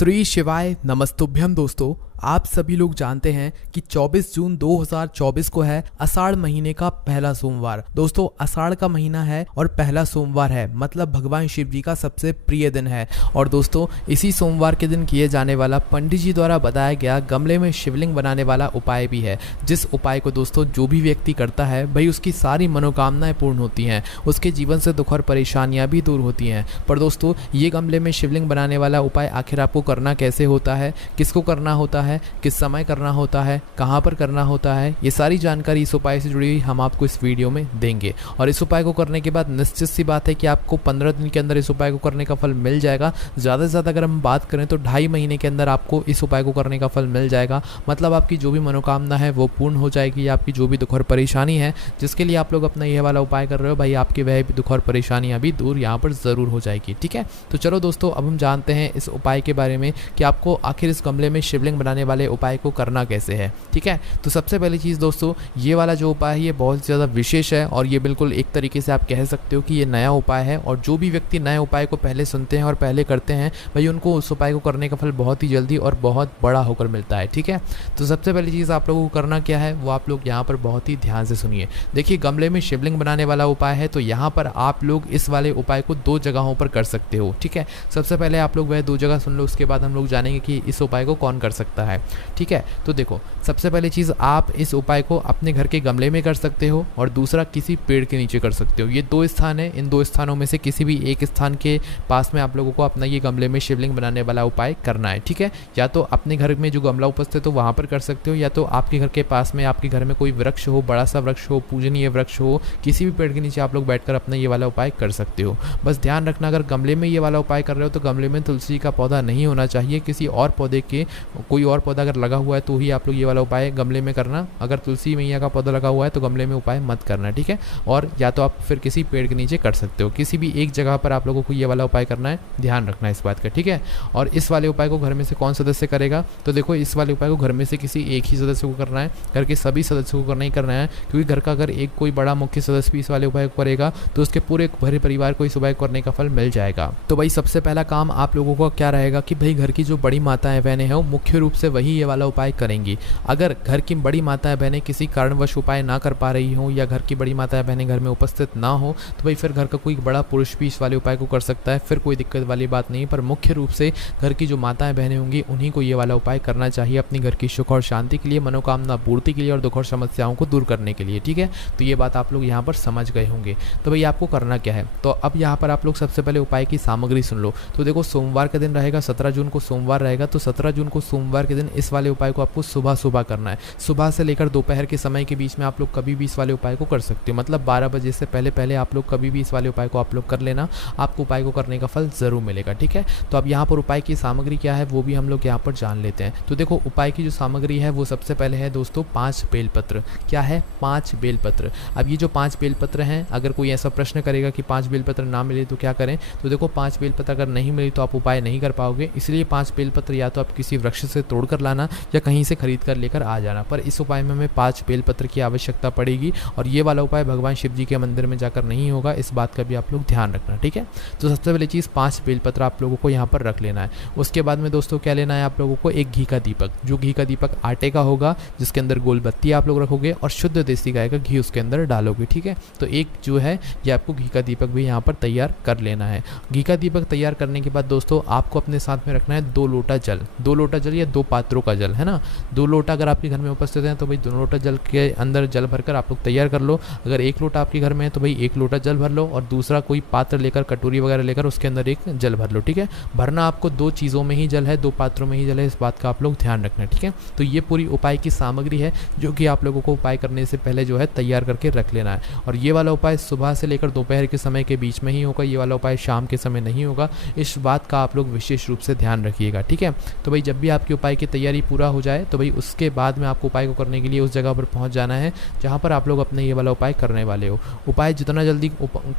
श्री शिवाय नमस्तुभ्यम। दोस्तों, आप सभी लोग जानते हैं कि 24 जून 2024 को है आषाढ़ महीने का पहला सोमवार। दोस्तों, आषाढ़ का महीना है और पहला सोमवार है, मतलब भगवान शिव जी का सबसे प्रिय दिन है। और दोस्तों, इसी सोमवार के दिन किए जाने वाला पंडित जी द्वारा बताया गया गमले में शिवलिंग बनाने वाला उपाय भी है, जिस उपाय को दोस्तों जो भी व्यक्ति करता है भाई उसकी सारी मनोकामनाएं पूर्ण होती हैं, उसके जीवन से दुख और परेशानियां भी दूर होती हैं। पर दोस्तों, ये गमले में शिवलिंग बनाने वाला उपाय आखिर आपको करना कैसे होता है, किसको करना होता है, किस समय करना होता है, कहां पर करना होता है, ये सारी जानकारी इस उपाय से जुड़ी हुई हम आपको इस वीडियो में देंगे। और इस उपाय को करने के बाद निश्चित सी बात है कि आपको 15 दिन के अंदर इस उपाय को करने का फल मिल जाएगा। ज़्यादा से ज़्यादा अगर हम बात करें तो 2.5 महीने के अंदर आपको इस उपाय को करने का फल मिल जाएगा। मतलब आपकी जो भी मनोकामना है वो पूर्ण हो जाएगी। आपकी जो भी दुख और परेशानी है जिसके लिए आप लोग अपना यह वाला उपाय कर रहे हो, भाई आपकी वह भी दुख और परेशानियाँ भी दूर यहाँ पर ज़रूर हो जाएगी। ठीक है, तो चलो दोस्तों, अब हम जानते हैं इस उपाय के बारे में कि आपको आखिर इस गमले में शिवलिंग बनाने वाले उपाय को करना कैसे है। ठीक है, तो सबसे पहली चीज़ दोस्तों, ये वाला जो उपाय है ये बहुत ज़्यादा विशेष है और ये बिल्कुल एक तरीके से आप कह सकते हो कि ये नया उपाय है। और जो भी व्यक्ति नए उपाय को पहले सुनते हैं और पहले करते हैं, भाई उनको उस उपाय को करने का फल बहुत ही जल्दी और बहुत बड़ा होकर मिलता है। ठीक है, तो सबसे पहली चीज़ आप लोगों को करना क्या है वो आप लोग यहाँ पर बहुत ही ध्यान से सुनिए। देखिए, गमले में शिवलिंग बनाने वाला उपाय है, तो यहाँ पर आप लोग इस वाले उपाय को 2 जगहों पर कर सकते हो। ठीक है, सबसे पहले आप लोग वह 2 जगह सुन लो, उसके बाद हम लोग जानेंगे कि इस उपाय को कौन कर सकता है। ठीक है, तो देखो, सबसे पहली चीज़ आप इस उपाय को अपने घर के गमले में कर सकते हो और दूसरा किसी पेड़ के नीचे कर सकते हो। ये 2 स्थान है, इन 2 स्थानों में से किसी भी एक स्थान के पास में आप लोगों को अपना ये गमले में शिवलिंग बनाने वाला उपाय करना है। ठीक है, या तो अपने घर में जो गमला उपस्थित हो वहाँ पर कर सकते हो, या तो आपके घर के पास में आपके घर में कोई वृक्ष हो, बड़ा सा वृक्ष हो, पूजनीय वृक्ष हो, किसी भी पेड़ के नीचे आप लोग बैठकर अपना ये वाला उपाय कर सकते हो। बस ध्यान रखना, अगर गमले में ये वाला उपाय कर रहे हो तो गमले में तुलसी का पौधा नहीं होना चाहिए। किसी और पौधे के, कोई और पौधा अगर लगा हुआ है तो ही आप लोग ये वाला उपाय गमले में करना। अगर तुलसी मैया का पौधा लगा हुआ है तो गमले में उपाय मत करना। ठीक है, और या तो आप फिर किसी पेड़ के नीचे कर सकते हो। किसी भी एक जगह पर आप लोगों को ये वाला उपाय करना है, ध्यान रखना इस बात का। ठीक है, और इस वाले उपाय को घर में से कौन सदस्य करेगा, तो देखो इस वाले उपाय को घर में से किसी एक ही सदस्य को करना है, घर के सभी सदस्यों को नहीं करना है, क्योंकि घर का अगर एक कोई बड़ा मुख्य सदस्य भी इस वाले उपाय को करेगा तो उसके पूरे भरे परिवार को इस उपाय करने का फल मिल जाएगा। तो भाई सबसे पहला काम आप लोगों को क्या रहेगा कि भाई घर की जो बड़ी माताएं बहनें हैं वो मुख्य रूप से वही ये वाला उपाय करेंगी। अगर घर की बड़ी माताएं बहनें किसी कारणवश उपाय ना कर पा रही हों या घर की बड़ी माताएं बहनें घर में उपस्थित ना हो तो भाई फिर घर का कोई बड़ा पुरुष भी इस वाले उपाय को कर सकता है, फिर कोई दिक्कत वाली बात नहीं। पर मुख्य रूप से घर की जो माताएं बहनें होंगी उन्हीं को ये वाला उपाय करना चाहिए, अपनी घर की सुख और शांति के लिए, मनोकामना पूर्ति के लिए और दुख और समस्याओं को दूर करने के लिए। ठीक है, तो ये बात आप लोग यहाँ पर समझ गए होंगे। तो भाई आपको करना क्या है, तो अब यहाँ पर आप लोग सबसे पहले उपाय की सामग्री सुन लो। तो देखो, सोमवार का दिन रहेगा, 17 जून को सोमवार रहेगा, तो 17 जून को सोमवार के दिन इस वाले उपाय को आपको सुबह सुबह करना है। सुबह से लेकर दोपहर के समय के बीच में आप लोग कभी भी इस वाले उपाय को कर सकते हो। मतलब 12 बजे से पहले पहले आप लोग कभी भी इस वाले उपाय को आप लोग कर लेना, आपको उपाय को करने का फल जरूर मिलेगा। ठीक है, तो अब यहाँ पर उपाय की सामग्री क्या है वो भी हम लोग यहाँ पर जान लेते हैं। तो देखो, उपाय की जो सामग्री है वो सबसे पहले है दोस्तों 5 बेलपत्र। क्या है? 5 बेलपत्र। अब ये जो 5 बेलपत्र हैं, अगर कोई ऐसा प्रश्न करेगा कि 5 बेलपत्र ना मिले तो क्या करें, तो देखो 5 बेलपत्र अगर नहीं मिले तो आप उपाय नहीं कर पाओगे। इसलिए 5 बेलपत्र या तो आप किसी वृक्ष से तोड़ कर लाना या कहीं से खरीद कर लेकर आ जाना। पर इस उपाय में हमें 5 बेलपत्र की आवश्यकता पड़ेगी और ये वाला उपाय भगवान शिव जी के मंदिर में जाकर नहीं होगा, इस बात का भी आप लोग ध्यान रखना। ठीक है, तो सबसे पहली चीज़ 5 बेलपत्र आप लोगों को यहाँ पर रख लेना है। उसके बाद में दोस्तों क्या लेना है आप लोगों को, एक घी का दीपक। जो घी का दीपक आटे का होगा, जिसके अंदर गोल बत्ती आप लोग रखोगे और शुद्ध देसी गाय का घी उसके अंदर डालोगे। ठीक है, तो एक जो है ये आपको घी का दीपक भी यहाँ पर तैयार कर लेना है। घी का दीपक तैयार करने के बाद दोस्तों आपको अपने साथ में रखना है 2 लोटा जल। 2 लोटा जल या 2 पात्रों का जल, है ना। 2 लोटा अगर आपके घर में उपस्थित है तो भाई 2 लोटा जल के अंदर जल भरकर आप लोग तैयार कर लो। अगर 1 लोटा आपके घर में है तो भाई 1 लोटा जल भर लो और दूसरा कोई पात्र लेकर, कटोरी वगैरह लेकर उसके अंदर एक जल भर लो। ठीक है, भरना आपको 2 चीज़ों में ही जल है, 2 पात्रों में ही जल है, इस बात का आप लोग ध्यान रखना। ठीक है, तो ये पूरी उपाय की सामग्री है जो कि आप लोगों को उपाय करने से पहले जो है तैयार करके रख लेना है। और ये वाला उपाय सुबह से लेकर दोपहर के समय के बीच में ही होगा, ये वाला उपाय शाम के समय नहीं होगा, इस बात का आप लोग विशेष रूप से ध्यान रखिएगा। ठीक है, तो भाई जब भी आपकी उपाय की तैयारी पूरा हो जाए तो भाई उसके बाद में आपको उपाय को करने के लिए उस जगह पर पहुंच जाना है जहां पर आप लोग अपने ये वाला उपाय करने वाले हो। उपाय जितना जल्दी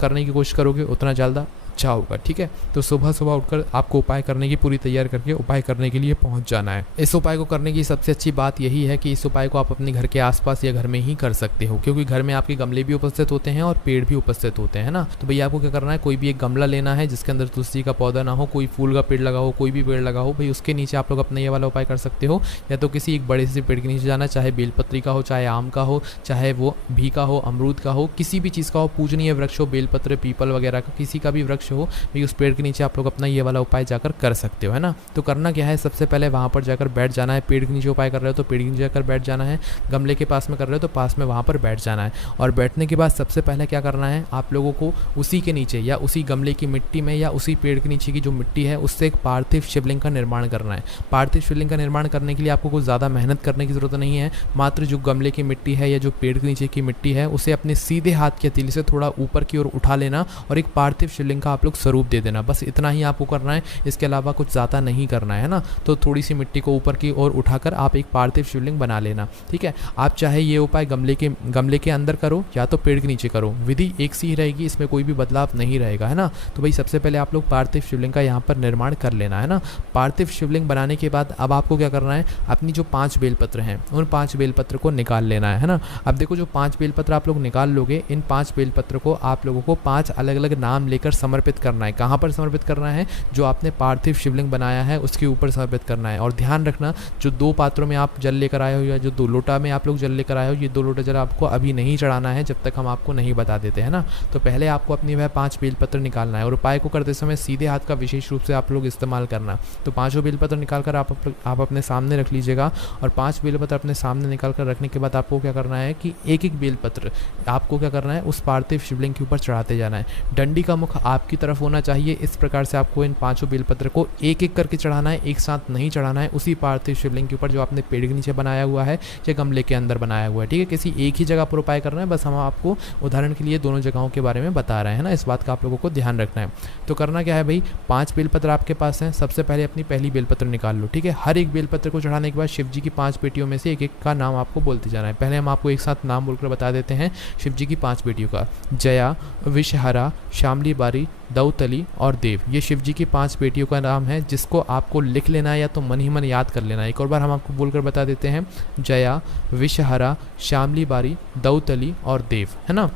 करने की कोशिश करोगे उतना ज़्यादा अच्छा होगा। ठीक है, तो सुबह सुबह उठकर आपको उपाय करने की पूरी तैयारी करके उपाय करने के लिए पहुंच जाना है। इस उपाय को करने की सबसे अच्छी बात यही है कि इस उपाय को आप अपने घर के आसपास या घर में ही कर सकते हो, क्योंकि घर में आपके गमले भी उपस्थित होते हैं और पेड़ भी उपस्थित होते हैं ना। तो भैया आपको क्या करना है, कोई भी एक गमला लेना है जिसके अंदर तुलसी का पौधा ना हो, कोई फूल का पेड़ लगा हो, कोई भी पेड़ लगा हो, भाई उसके नीचे आप लोग अपना ये वाला उपाय कर सकते हो। या तो किसी एक बड़े से पेड़ के नीचे जाना, चाहे बेलपत्री का हो, चाहे आम का हो, चाहे वो भी का हो, अमरूद का हो, किसी भी चीज़ का हो, पूजनीय वृक्ष हो, बेलपत्र, पीपल वगैरह का किसी का भी वृक्ष हो, भाई उस पेड़ के नीचे आप लोग अपना ये वाला उपाय जाकर कर सकते हो, है ना। तो करना क्या है, सबसे पहले वहाँ पर जाकर बैठ जाना है। पेड़ के नीचे उपाय कर रहे हो तो पेड़ के नीचे जाकर बैठ जाना है, गमले के पास में कर रहे हो तो पास में वहाँ पर बैठ जाना है। और बैठने के बाद सबसे पहले क्या करना है, आप लोगों को उसी के नीचे या उसी गमले की मिट्टी में या उसी पेड़ के नीचे की जो मिट्टी है उससे एक पार्थिव शिवलिंग का निर्माण करना है। पार्थिव शिवलिंग का निर्माण करने के लिए आपको कुछ ज़्यादा मेहनत करने की ज़रूरत नहीं है। मात्र जो गमले की मिट्टी है या जो पेड़ के नीचे की मिट्टी है उसे अपने सीधे हाथ की हथेली से थोड़ा ऊपर की ओर उठा लेना और एक पार्थिव शिवलिंग का आप लोग स्वरूप दे देना। बस इतना ही आपको करना है, इसके अलावा कुछ ज़्यादा नहीं करना है ना। तो थोड़ी सी मिट्टी को ऊपर की ओर उठाकर आप एक पार्थिव शिवलिंग बना लेना। ठीक है, आप चाहे ये उपाय गमले के अंदर करो या तो पेड़ के नीचे करो, विधि एक सी ही रहेगी, इसमें कोई भी बदलाव नहीं रहेगा, है ना। तो भाई सबसे पहले आप लोग पार्थिव शिवलिंग का यहाँ पर निर्माण कर लेना, है ना। पार्थिव शिवलिंग बनाने के बाद अब आपको क्या करना है, अपनी जो 5 बेलपत्र हैं उन 5 बेलपत्र को निकाल लेना है ना। अब देखो जो 5 बेलपत्र आप लोग निकाल लोगे, इन 5 बेलपत्र को आप लोगों को 5 अलग अलग नाम लेकर समर्पित करना है। कहाँ पर समर्पित करना है, जो आपने पार्थिव शिवलिंग बनाया है उसके ऊपर समर्पित करना है। और ध्यान रखना, जो 2 पात्रों में आप जल लेकर आए हो या जो 2 लोटा में आप लोग जल लेकर आए हो, ये 2 लोटा जल आपको अभी नहीं चढ़ाना है जब तक हम आपको नहीं बता देते हैं ना। तो पहले आपको अपनी वह 5 बेलपत्र निकालना है और उपाय को करते समय सीधे हाथ का विशेष रूप से आप लोग इस्तेमाल करना। तो 5 बेलपत्र निकाल कर आप अपने सामने रख लीजिएगा। और 5 बेलपत्र अपने सामने निकाल कर रखने के बाद आपको क्या करना है कि एक एक बेलपत्र आपको क्या करना है, उस पार्थिव शिवलिंग के ऊपर चढ़ाते जाना है। डंडी का मुख आपकी तरफ होना चाहिए। इस प्रकार से आपको इन 5 बेलपत्र को एक एक करके चढ़ाना है, एक साथ नहीं चढ़ाना है उसी पार्थिव शिवलिंग के ऊपर जो आपने पेड़ के नीचे बनाया हुआ है या गमले के अंदर बनाया हुआ है। ठीक है, किसी एक ही जगह पर उपाय करना है, बस हम आपको उदाहरण के लिए दोनों जगहों के बारे में बता रहे हैं ना, इस बात का आप लोगों को ध्यान रखना है। तो करना क्या है भाई, 5 बेलपत्र आपके पास हैं, सबसे पहले अपनी पहली बेलपत्र निकाल लो। ठीक है, हर एक बेलपत्र को चढ़ाने के बाद शिव जी की 5 बेटियों में से एक एक का नाम आपको बोलते जाना है। पहले हम आपको एक साथ नाम बोलकर बता देते हैं शिव जी की 5 बेटियों का। जया, विषहरा, श्यामली बारी, दौतली और देव, ये शिव जी की 5 बेटियों का नाम है, जिसको आपको लिख लेना है या तो मन ही मन याद कर लेना है। एक और बार हम आपको बोलकर बता देते हैं, जया, विषहरा, श्यामली बारी, दौतली और देव, है ना।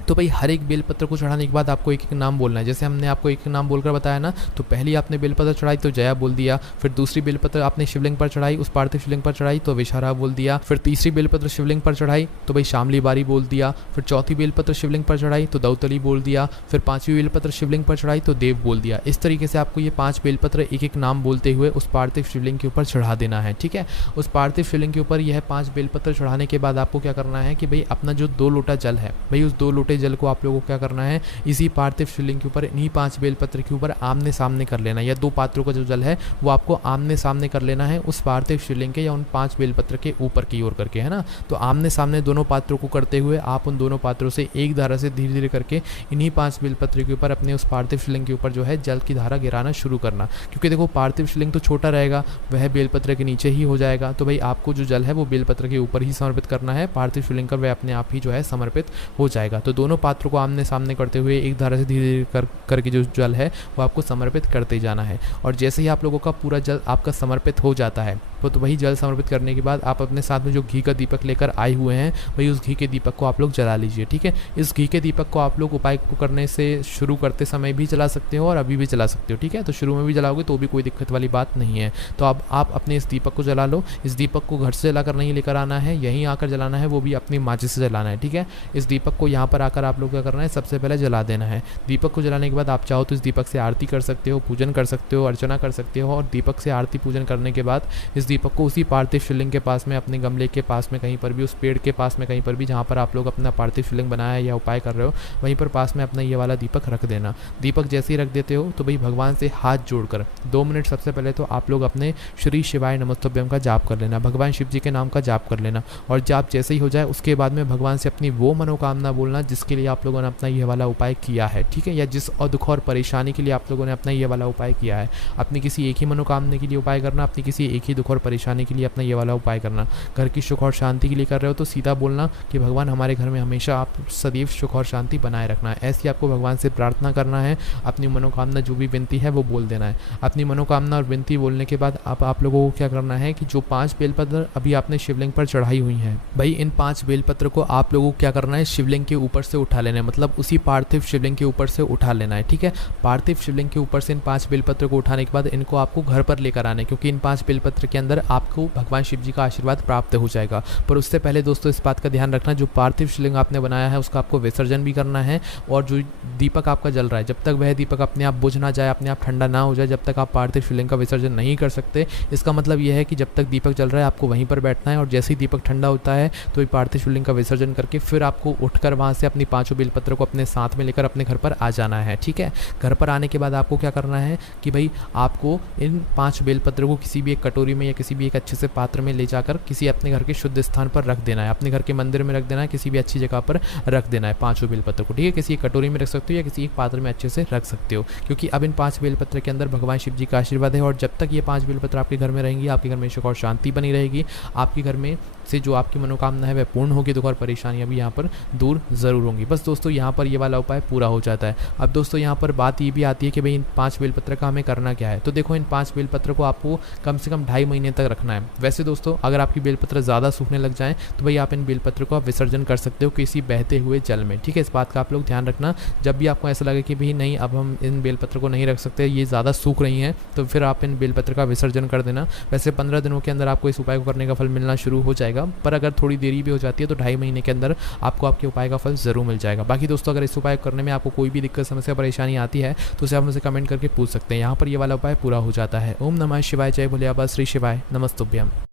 तो भाई हर एक बेलपत्र को चढ़ाने के बाद आपको एक एक नाम बोलना है। जैसे हमने आपको एक नाम बोलकर बताया ना, तो पहली आपने बेलपत्र चढ़ाई तो जया बोल दिया, फिर दूसरी बेलपत्र आपने शिवलिंग पर चढ़ाई, उस पार्थिव शिवलिंग पर चढ़ाई तो विषहरा बोल दिया, फिर तीसरी बेलपत्र शिवलिंग पर चढ़ाई तो भाई श्यामली बारी बोल दिया, फिर चौथी बेलपत्र शिवलिंग पर चढ़ाई तो दौतली बोल दिया, फिर 5वीं बेलपत्र शिवलिंग पर चढ़ाई तो देव बोल दिया। इस तरीके से आपको ये 5 बेलपत्र एक एक नाम बोलते हुए उस पार्थिव शिवलिंग के ऊपर चढ़ा देना है। ठीक है, उस पार्थिव शिवलिंग के ऊपर यह 5 बेलपत्र चढ़ाने के बाद आपको क्या करना है कि भाई अपना जो 2 लोटा जल है, भाई उस 2 लोटे जल को आप लोगों को क्या करना है, इसी पार्थिव शिवलिंग के ऊपर इन्हीं 5 बेलपत्र के ऊपर आमने सामने कर लेना है। या 2 पात्रों का जो जल है वो आपको आमने सामने कर लेना है उस पार्थिव शिवलिंग के या उन 5 बेलपत्र के ऊपर की ओर करके, है ना। तो आमने सामने दोनों पात्रों को करते हुए आप उन दोनों पात्रों से एक धारा से धीरे धीरे करके इन्हीं 5 बेलपत्र के ऊपर अपने उस पार्थिव शिवलिंग के ऊपर जो है जल की धारा गिराना शुरू करना। क्योंकि देखो पार्थिव शिवलिंग तो छोटा रहेगा, वह बेलपत्र के नीचे ही हो जाएगा, तो भाई आपको जो जल है वो बेलपत्र के ऊपर ही समर्पित करना है। पार्थिव शिवलिंग का वह अपने आप ही जो है समर्पित हो जाएगा। तो दोनों पात्रों को आमने सामने करते हुए एक धारा से धीरे धीरे करके जो जल है वो आपको समर्पित करते जाना है। और जैसे ही आप लोगों का पूरा जल आपका समर्पित हो जाता है तो वही जल समर्पित करने के बाद आप अपने साथ में जो घी का दीपक लेकर आए हुए हैं वही उस घी के दीपक को आप लोग जला लीजिए। ठीक है, इस घी के दीपक को आप लोग उपाय को करने से शुरू करते समय भी जला सकते हो और अभी भी जला सकते हो। ठीक है, तो शुरू में भी जलाओगे तो भी कोई दिक्कत वाली बात नहीं है। तो अब आप अपने इस दीपक को जला लो। इस दीपक को घर से जलाकर नहीं लेकर आना है, यहीं आकर जलाना है, वो भी अपनी माचिस से जलाना है। ठीक है, इस दीपक को यहाँ पर आकर आप लोग क्या करना है, सबसे पहले जला देना है। दीपक को जलाने के बाद आप चाहो तो इस दीपक से आरती कर सकते हो, पूजन कर सकते हो, अर्चना कर सकते हो। और दीपक से आरती पूजन करने के बाद इस दीपक को उसी पार्थिव शिवलिंग के पास में, अपने गमले के पास में कहीं पर भी, उस पेड़ के पास में कहीं पर भी जहाँ पर आप लोग अपना पार्थिव शिवलिंग बनाया है या उपाय कर रहे हो, वहीं पर पास में अपना ये वाला दीपक रख देना। दीपक जैसे ही रख देते हो तो भाई भगवान से हाथ जोड़कर 2 मिनट सबसे पहले तो आप लोग अपने श्री शिवाय नमस्तुभ्यम का जाप कर लेना, भगवान शिव जी के नाम का जाप कर लेना। और जाप जैसे ही हो जाए उसके बाद में भगवान से अपनी वो मनोकामना बोलना जिसके लिए आप लोगों ने अपना ये वाला उपाय किया है। ठीक है, या जिस दुख और परेशानी के लिए आप लोगों ने अपना ये वाला उपाय किया है। अपनी किसी एक ही मनोकामना के लिए उपाय करना, अपनी किसी एक ही दुख और और परेशानी के लिए अपना ये वाला उपाय करना। घर की सुख और शांति के लिए कर रहे हो तो सीधा बोलना कि भगवान हमारे घर में हमेशा आप सदैव सुख और शांति बनाए रखना है। ऐसी आपको भगवान से प्रार्थना करना है। अपनी मनोकामना जो भी विनती है वो बोल देना है। अपनी मनोकामना और विनती बोलने के बाद आप लोगों को क्या करना है कि जो 5 बेलपत्र अभी आपने शिवलिंग पर चढ़ाई हुई हैं, भाई इन 5 बेलपत्र को आप लोगों को क्या करना है, शिवलिंग के ऊपर से उठा लेना है, मतलब उसी पार्थिव शिवलिंग के ऊपर से उठा लेना है। ठीक है, पार्थिव शिवलिंग के ऊपर से इन 5 बेलपत्र को उठाने के बाद इनको आपको घर पर लेकर आना है, क्योंकि इन 5 बेलपत्र के अंदर आपको भगवान शिव जी का आशीर्वाद प्राप्त हो जाएगा। पर उससे पहले दोस्तों इस बात का ध्यान रखना, जो पार्थिव शिवलिंग आपने बनाया है उसका आपको विसर्जन भी करना है। और जो दीपक आपका जल रहा है, जब तक वह दीपक अपने आप बुझ ना जाए, अपने आप ठंडा ना हो जाए, जब तक आप पार्थिव शिवलिंग का विसर्जन नहीं कर सकते। इसका मतलब यह है कि जब तक दीपक जल रहा है आपको वहीं पर बैठना है, और जैसे ही दीपक ठंडा होता है तो ये पार्थिव शिवलिंग का विसर्जन करके फिर आपको उठकर वहाँ से अपनी 5 बेलपत्र को अपने साथ में लेकर अपने घर पर आ जाना है। ठीक है, घर पर आने के बाद आपको क्या करना है कि भाई आपको इन 5 बेलपत्र को किसी भी एक कटोरी में या किसी भी एक अच्छे से पात्र में ले जाकर किसी अपने घर के शुद्ध स्थान पर रख देना है। अपने घर के मंदिर में रख देना है, किसी भी अच्छी जगह पर रख देना है 5 बेलपत्र को। ठीक है, किसी एक कटोरी में रख सकते हो या किसी एक पात्र में अच्छे से रख सकते हो, क्योंकि अब इन 5 बेलपत्र के अंदर भगवान शिव जी का आशीर्वाद है। और जब तक ये 5 बेलपत्र आपके घर में रहेंगी, आपके घर में सुख और शांति बनी रहेगी। आपके घर में से जो आपकी मनोकामना है वह पूर्ण होगी, दुख और परेशानियां भी यहाँ पर दूर जरूर होंगी। बस दोस्तों यहाँ पर ये वाला उपाय पूरा हो जाता है। अब दोस्तों यहाँ पर बात ये भी आती है कि भाई इन 5 बेलपत्र का हमें करना क्या है। तो देखो, इन 5 बेलपत्र को आपको कम से कम 2.5 महीने तक रखना है। वैसे दोस्तों अगर आपकी बेलपत्र ज़्यादा सूखने लग जाएँ तो भाई आप इन बेलपत्र को आप विसर्जन कर सकते हो किसी बहते हुए जल में। ठीक है, इस बात का आप लोग ध्यान रखना। जब भी आपको ऐसा लगे कि भाई नहीं अब हम इन बेलपत्र को नहीं रख सकते, ये ज़्यादा सूख रही हैं, तो फिर आप इन बेलपत्र का विसर्जन कर देना। वैसे 15 दिनों के अंदर आपको इस उपाय को करने का फल मिलना शुरू हो जाएगा, पर अगर थोड़ी देरी भी हो जाती है तो 2.5 महीने के अंदर आपको आपके उपाय का फल जरूर मिल जाएगा। बाकी दोस्तों अगर इस उपाय करने में आपको कोई भी दिक्कत, समस्या, परेशानी आती है तो उसे आप मुझसे कमेंट करके पूछ सकते हैं। यहाँ पर ये वाला उपाय पूरा हो जाता है। ओम नमः शिवाय, जय भोले बाबा, श्री शिवाय, नमस्तुभ्यम।